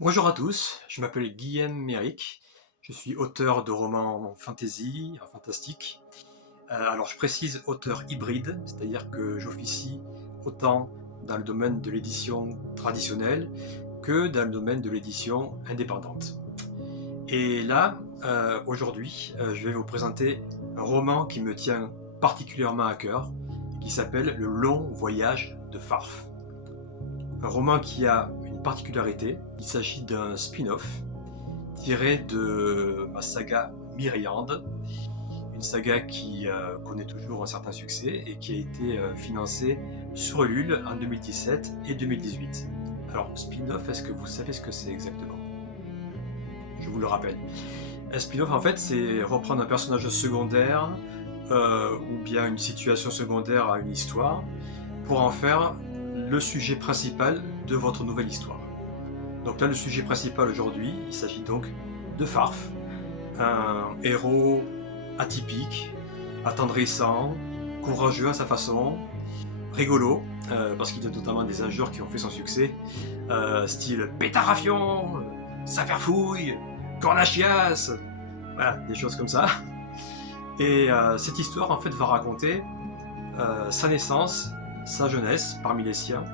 Bonjour à tous, je m'appelle Guillaume Méric, je suis auteur de romans fantasy, fantastique. Alors je précise auteur hybride, c'est-à-dire que j'officie autant dans le domaine de l'édition traditionnelle que dans le domaine de l'édition indépendante. Et là, aujourd'hui, je vais vous présenter un roman qui me tient particulièrement à cœur, qui s'appelle Le Long Voyage de Farf. Un roman qui a une particularité, il s'agit d'un spin-off tiré de ma saga Myriande, une saga qui connaît toujours un certain succès et qui a été financée sur Ulule en 2017 et 2018. Alors, spin-off, est-ce que vous savez ce que c'est exactement? Je vous le rappelle. Un spin-off, en fait, c'est reprendre un personnage secondaire ou bien une situation secondaire à une histoire pour en faire le sujet principal de votre nouvelle histoire. Donc là, le sujet principal aujourd'hui, il s'agit donc de Farf, un héros atypique, attendrissant, courageux à sa façon, rigolo, parce qu'il y a notamment des injures qui ont fait son succès, style pétarafion, saperfouille, cornachias, voilà, des choses comme ça. Et cette histoire, en fait, va raconter sa naissance, sa jeunesse parmi les siens,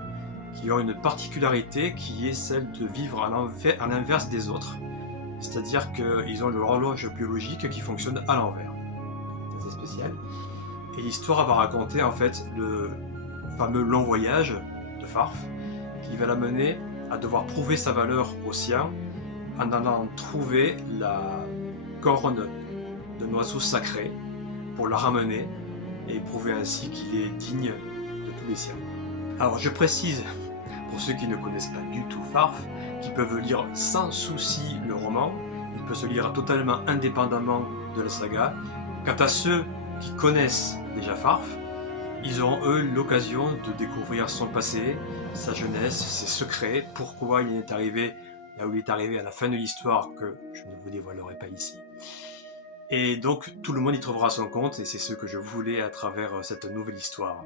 qui ont une particularité qui est celle de vivre à l'inverse des autres. C'est-à-dire qu'ils ont leur horloge biologique qui fonctionne à l'envers. C'est spécial. Et l'histoire va raconter en fait le fameux long voyage de Farf qui va l'amener à devoir prouver sa valeur aux siens en allant trouver la corne d'un oiseau sacré pour la ramener et prouver ainsi qu'il est digne de tous les siens. Alors je précise, pour ceux qui ne connaissent pas du tout Farf, qui peuvent lire sans souci le roman, il peut se lire totalement indépendamment de la saga. Quant à ceux qui connaissent déjà Farf, ils auront eux l'occasion de découvrir son passé, sa jeunesse, ses secrets, pourquoi il est arrivé là où il est arrivé à la fin de l'histoire que je ne vous dévoilerai pas ici. Et donc tout le monde y trouvera son compte et c'est ce que je voulais à travers cette nouvelle histoire.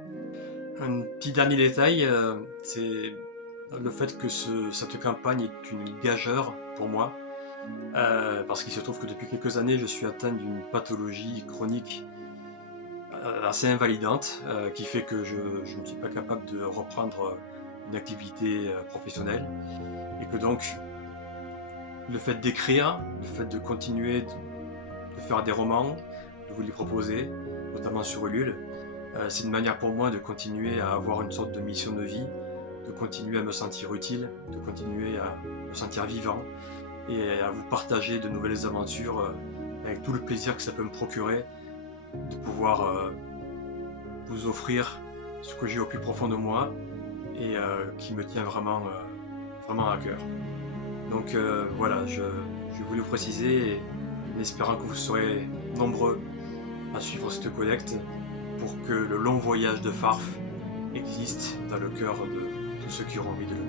Un petit dernier détail, c'est le fait que cette campagne est une gageure pour moi, parce qu'il se trouve que depuis quelques années je suis atteint d'une pathologie chronique assez invalidante, qui fait que je ne suis pas capable de reprendre une activité professionnelle, et que donc le fait d'écrire, le fait de continuer de faire des romans, de vous les proposer, notamment sur Ulule, c'est une manière pour moi de continuer à avoir une sorte de mission de vie, de continuer à me sentir utile, de continuer à me sentir vivant et à vous partager de nouvelles aventures avec tout le plaisir que ça peut me procurer de pouvoir vous offrir ce que j'ai au plus profond de moi et qui me tient vraiment, vraiment à cœur. Donc voilà, je voulais vous préciser en espérant que vous serez nombreux à suivre cette collecte pour que le long voyage de Farf existe dans le cœur de tous ceux qui auront envie de le